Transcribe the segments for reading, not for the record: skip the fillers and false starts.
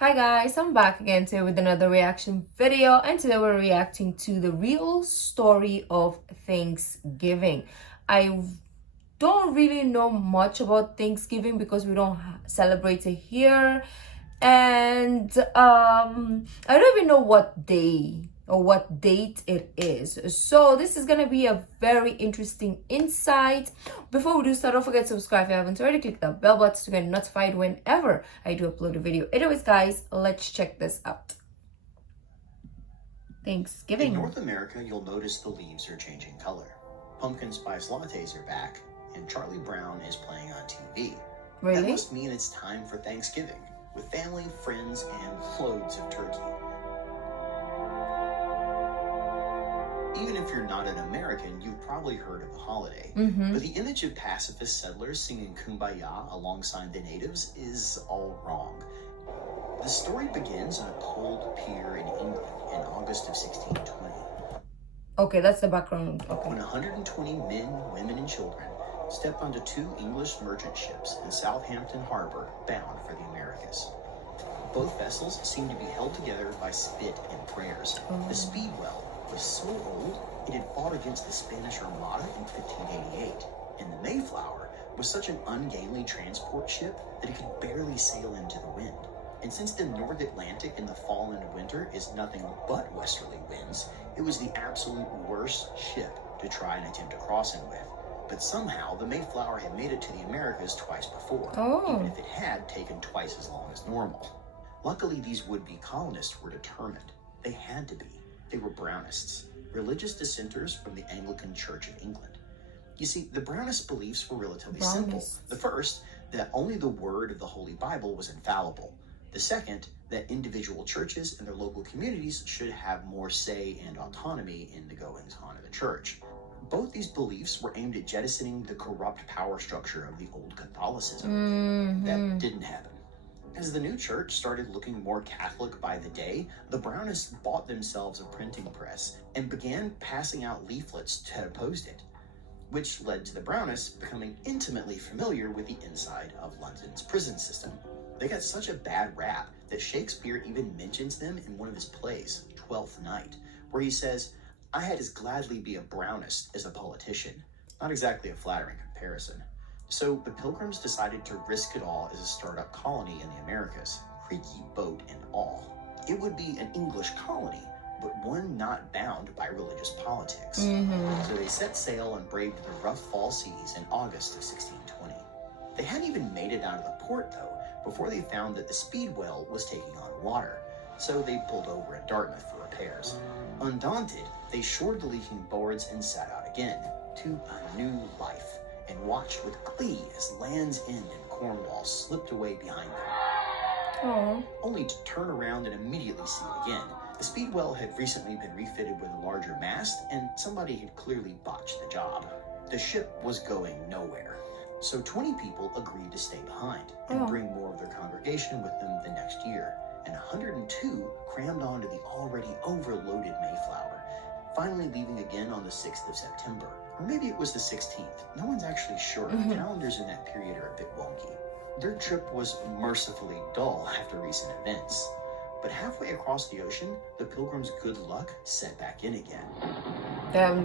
Hi guys, I'm back again today with another reaction video, and today we're reacting to the real story of Thanksgiving. I don't really know much about Thanksgiving because we don't celebrate it here, and I don't even know what day or what date it is. So this is gonna be a very interesting insight. Before we do start, don't forget to subscribe if you haven't already. Click that bell button to get notified whenever I do upload a video. Anyways guys, let's check this out. Thanksgiving. In North America, you'll notice the leaves are changing color. Pumpkin spice lattes are back, and Charlie Brown is playing on TV. Really? That must mean it's time for Thanksgiving, with family, friends, and loads of turkey. Even if you're not an American, you've probably heard of the holiday. But the image of pacifist settlers singing Kumbaya alongside the natives is all wrong. The story begins on a cold pier in England in August of 1620. Okay, that's the background. Okay. When 120 men, women, and children stepped onto two English merchant ships in Southampton Harbor bound for the Americas. Both vessels seemed to be held together by spit and prayers. The Speedwell was so old it had fought against the Spanish Armada in 1588, and the Mayflower was such an ungainly transport ship that it could barely sail into the wind. And since the North Atlantic in the fall and winter is nothing but westerly winds, it was the absolute worst ship to try and attempt a crossing with. But somehow the Mayflower had made it to the Americas twice before, even if it had taken twice as long as normal. Luckily, these would-be colonists were determined. They had to be. They were Brownists, religious dissenters from the Anglican Church of England. You see, the Brownist beliefs were relatively simple. The first, that only the word of the Holy Bible was infallible. The second, that individual churches and their local communities should have more say and autonomy in the goings-on of the church. Both these beliefs were aimed at jettisoning the corrupt power structure of the old Catholicism. That didn't happen. As the new church started looking more Catholic by the day, the Brownists bought themselves a printing press and began passing out leaflets that opposed it, which led to the Brownists becoming intimately familiar with the inside of London's prison system. They got such a bad rap that Shakespeare even mentions them in one of his plays, Twelfth Night, where he says, "I had as gladly be a Brownist as a politician." Not exactly a flattering comparison. So the Pilgrims decided to risk it all as a startup colony in the Americas, creaky boat and all. It would be an English colony, but one not bound by religious politics. So they set sail and braved the rough fall seas in August of 1620. They hadn't even made it out of the port, though, before they found that the Speedwell was taking on water, so they pulled over at Dartmouth for repairs. Undaunted, they shored the leaking boards and set out again to a new life, and watched with glee as Land's End and Cornwall slipped away behind them. Only to turn around and immediately see it again. The Speedwell had recently been refitted with a larger mast, and somebody had clearly botched the job. The ship was going nowhere, so 20 people agreed to stay behind and bring more of their congregation with them the next year, and 102 crammed onto the already overloaded Mayflower, finally leaving again on the 6th of September. Or maybe it was the 16th. No one's actually sure. Calendars in that period are a bit wonky. Their trip was mercifully dull after recent events. But halfway across the ocean, the Pilgrims' good luck set back in again.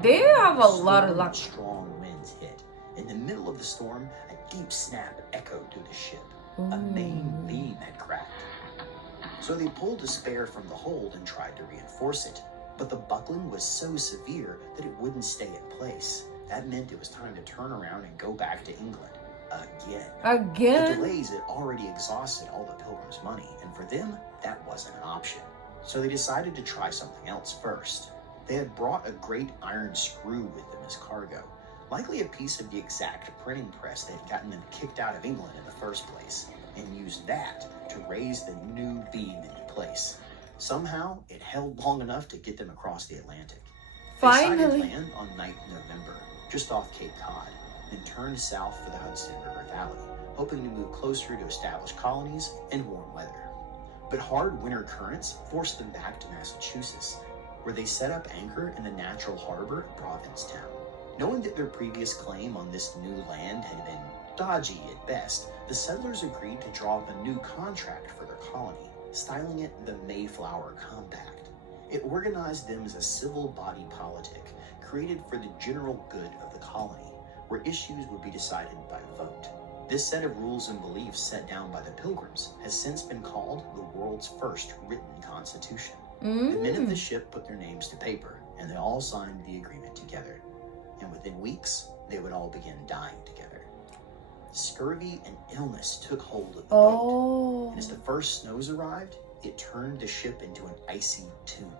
They have a lot of luck. Strong winds hit. In the middle of the storm, a deep snap echoed through the ship. A main beam had cracked. So they pulled a spare from the hold and tried to reinforce it. But the buckling was so severe that it wouldn't stay in place. That meant it was time to turn around and go back to England. Again. The delays had already exhausted all the Pilgrims' money, and for them, that wasn't an option. So they decided to try something else first. They had brought a great iron screw with them as cargo, likely a piece of the exact printing press that had gotten them kicked out of England in the first place, and used that to raise the new beam into place. Somehow, it held long enough to get them across the Atlantic. Finally. They sighted land on 9th November, just off Cape Cod, then turned south for the Hudson River Valley, hoping to move closer to established colonies and warm weather. But hard winter currents forced them back to Massachusetts, where they set up anchor in the natural harbor of Provincetown. Knowing that their previous claim on this new land had been dodgy at best, the settlers agreed to draw up a new contract for their colony. styling it the Mayflower Compact. It organized them as a civil body politic created for the general good of the colony, where issues would be decided by vote. This set of rules and beliefs set down by the Pilgrims has since been called the world's first written constitution. The men of the ship put their names to paper, and they all signed the agreement together. And within weeks, they would all begin dying together. Scurvy and illness took hold of the boat, and as the first snows arrived, it turned the ship into an icy tomb.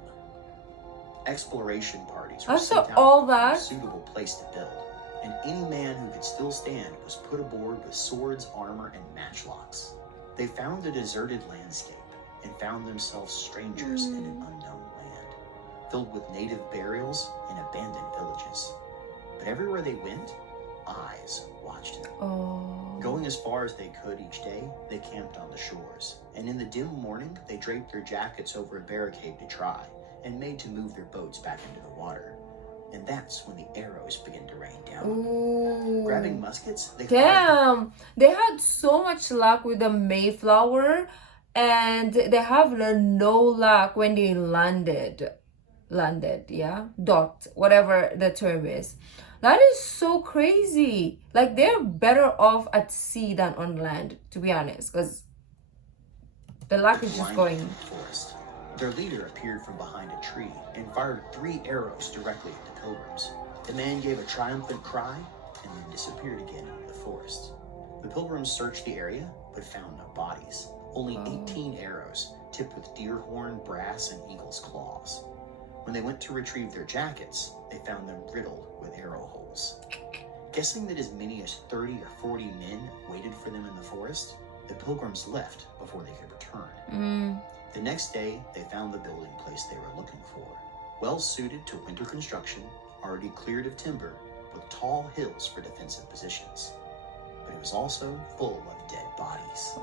Exploration parties were sent out to a suitable place to build, and any man who could still stand was put aboard with swords, armor, and matchlocks. They found a deserted landscape and found themselves strangers in an unknown land, filled with native burials and abandoned villages. But everywhere they went, eyes watched them. Going as far as they could each day, they camped on the shores, and in the dim morning, they draped their jackets over a barricade to try, and made to move their boats back into the water. And that's when the arrows began to rain down. Grabbing muskets, they Damn! They had so much luck with the Mayflower, and they have no luck when they landed, yeah? Docked, whatever the term is. That is so crazy. Like, they're better off at sea than on land, to be honest, because the luck is just going. Forest. Their leader appeared from behind a tree and fired 3 arrows directly at the Pilgrims. The man gave a triumphant cry and then disappeared again into the forest. The Pilgrims searched the area but found no bodies. Only 18 arrows tipped with deer horn, brass, and eagle's claws. When they went to retrieve their jackets, they found them riddled with arrow holes. Guessing that as many as 30 or 40 men waited for them in the forest, the Pilgrims left before they could return. The next day, they found the building place they were looking for, well suited to winter construction, already cleared of timber, with tall hills for defensive positions. But it was also full of dead bodies.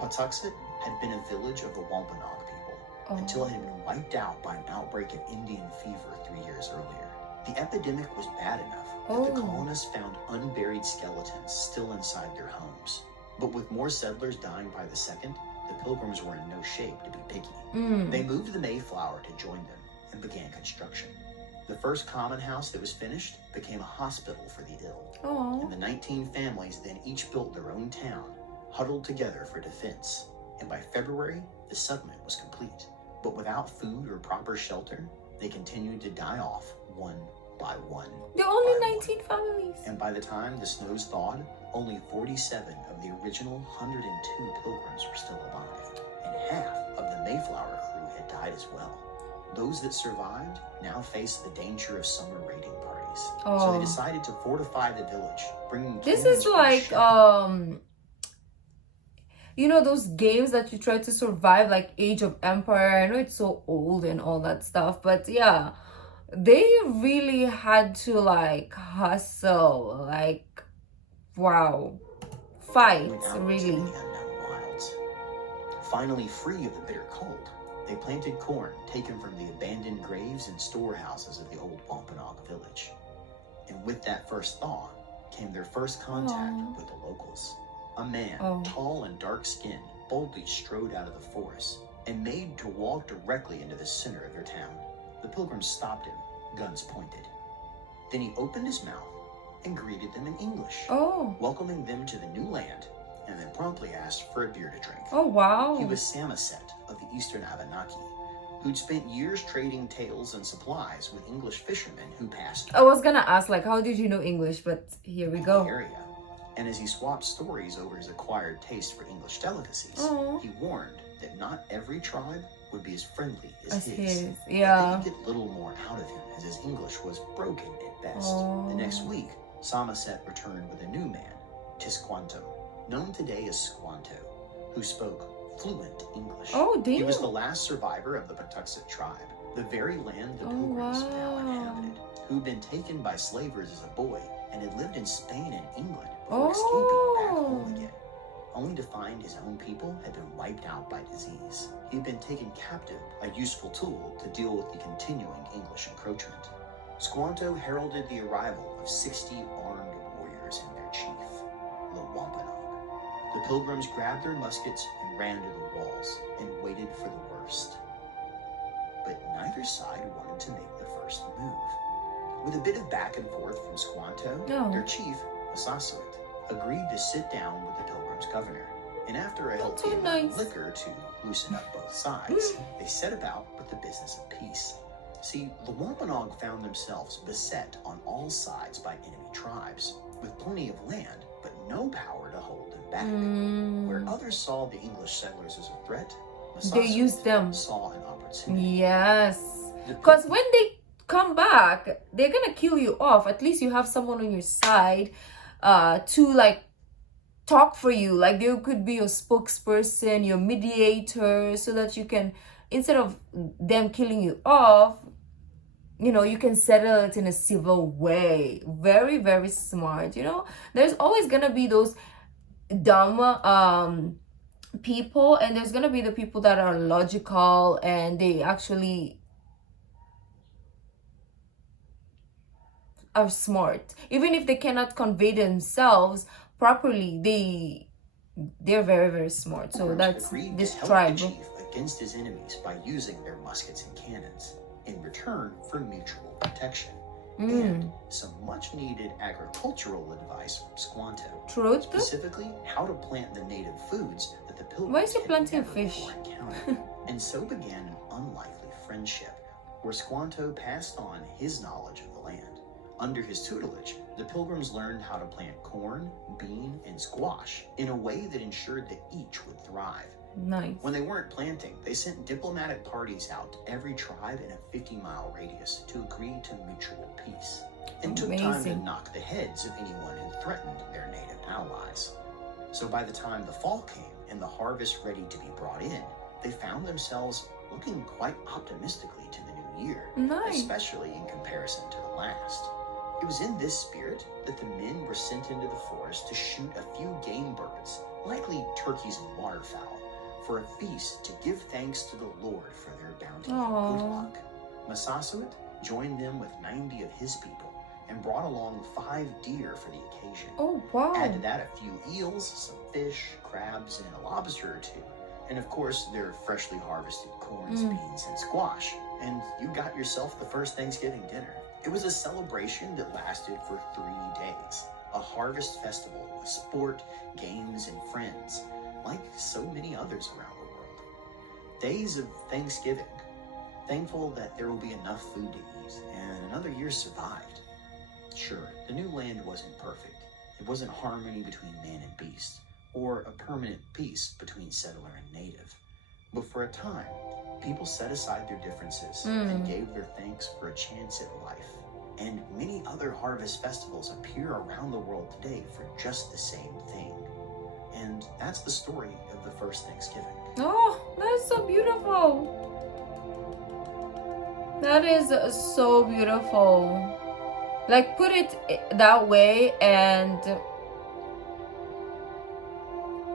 Patuxet had been a village of the Wampanoag people until it had been wiped out by an outbreak of Indian fever 3 years earlier. The epidemic was bad enough that the colonists found unburied skeletons still inside their homes. But with more settlers dying by the second, the Pilgrims were in no shape to be picky. They moved the Mayflower to join them and began construction. The first common house that was finished became a hospital for the ill. And the 19 families then each built their own town, huddled together for defense. And by February, the settlement was complete. But without food or proper shelter, they continued to die off one by one. There are only 19 families. And by the time the snows thawed, only 47 of the original 102 Pilgrims were still alive, and half of the Mayflower crew had died as well. Those that survived now faced the danger of summer raiding parties. So they decided to fortify the village, bringing this is like you know those games that you try to survive, like Age of Empire. I know it's so old and all that stuff, but yeah, they really had to like hustle, like wow, fight really. Finally free of the bitter cold, they planted corn taken from the abandoned graves and storehouses of the old Wampanoag village. And with that first thaw came their first contact with the locals. A man, tall and dark-skinned, boldly strode out of the forest and made to walk directly into the center of their town. The Pilgrims stopped him, guns pointed. Then he opened his mouth and greeted them in English, welcoming them to the new land, and then promptly asked for a beer to drink. Oh, wow. He was Samoset of the eastern Abenaki, who'd spent years trading tales and supplies with English fishermen who passed. I was gonna ask, like, how did you know English? But here we go. The area. And as he swapped stories over his acquired taste for English delicacies, he warned that not every tribe would be as friendly as his. Yeah. But they could get little more out of him, as his English was broken at best. The next week, Samoset returned with a new man, Tisquanto, known today as Squanto, who spoke fluent English. Oh, damn. He was the last survivor of the Patuxet tribe, the very land the Pilgrims now inhabited, who'd been taken by slavers as a boy and had lived in Spain and England before escaping back home again, only to find his own people had been wiped out by disease. He had been taken captive, a useful tool to deal with the continuing English encroachment. Squanto heralded the arrival of 60 armed warriors and their chief, the Wampanoag. The pilgrims grabbed their muskets and ran to the walls and waited for the worst. But neither side wanted to make the first move. With a bit of back and forth from Squanto, their chief, Massasoit, agreed to sit down with the pilgrims' governor. And after a healthy amount of liquor to loosen up both sides, they set about with the business of peace. See, the Wampanoag found themselves beset on all sides by enemy tribes, with plenty of land, but no power to hold them back. Where others saw the English settlers as a threat, they used them. Saw an opportunity. Yes. Because when they come back, they're gonna kill you off. At least you have someone on your side to like talk for you. Like they could be your spokesperson, your mediator, so that you can, instead of them killing you off, you know, you can settle it in a civil way. Very, very smart. You know, there's always gonna be those dumb people, and there's gonna be the people that are logical and they actually are smart. Even if they cannot convey themselves properly, they're very, very smart. So that's this tribe. The chief against his enemies by using their muskets and cannons in return for mutual protection and some much needed agricultural advice from Squanto. Truth. Specifically, how to plant the native foods that the pilgrims Why is he planting fish? And so began an unlikely friendship, where Squanto passed on his knowledge of the land. Under his tutelage, the pilgrims learned how to plant corn, bean, and squash in a way that ensured that each would thrive. Nice. When they weren't planting, they sent diplomatic parties out to every tribe in a 50-mile radius to agree to mutual peace, and took time to knock the heads of anyone who threatened their native allies. So by the time the fall came and the harvest ready to be brought in, they found themselves looking quite optimistically to the new year, especially in comparison to the last. It was in this spirit that the men were sent into the forest to shoot a few game birds, likely turkeys and waterfowl, for a feast to give thanks to the Lord for their bounty and good luck. Massasoit joined them with 90 of his people and brought along 5 deer for the occasion. Oh, wow. Add to that a few eels, some fish, crabs, and a lobster or two. And of course, their freshly harvested corns, beans, and squash. And you got yourself the first Thanksgiving dinner. It was a celebration that lasted for 3 days. A harvest festival with sport, games, and friends, like so many others around the world. Days of Thanksgiving, thankful that there will be enough food to eat, and another year survived. Sure, the new land wasn't perfect. It wasn't harmony between man and beast, or a permanent peace between settler and native. But for a time, people set aside their differences and gave their thanks for a chance at life. And many other harvest festivals appear around the world today for just the same thing. And that's the story of the first Thanksgiving. Oh, that's so beautiful. That is so beautiful. Like, put it that way, and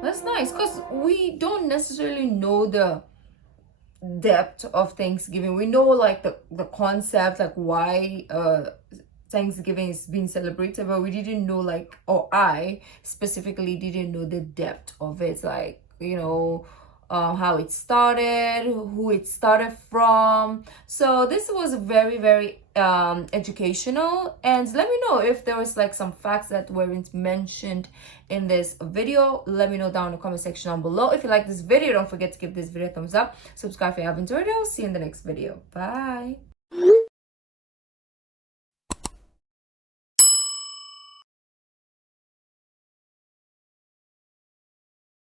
that's nice, because we don't necessarily know the depth of Thanksgiving. We know like the concept, like why Thanksgiving is being celebrated, but we didn't know, like, or I specifically didn't know the depth of it, like, you know, how it started, who it started from. So this was very, very educational. And let me know if there was like some facts that weren't mentioned in this video. Let me know down in the comment section down below. If you like this video, don't forget to give this video a thumbs up, subscribe if you haven't already. I'll see you in the next video. Bye.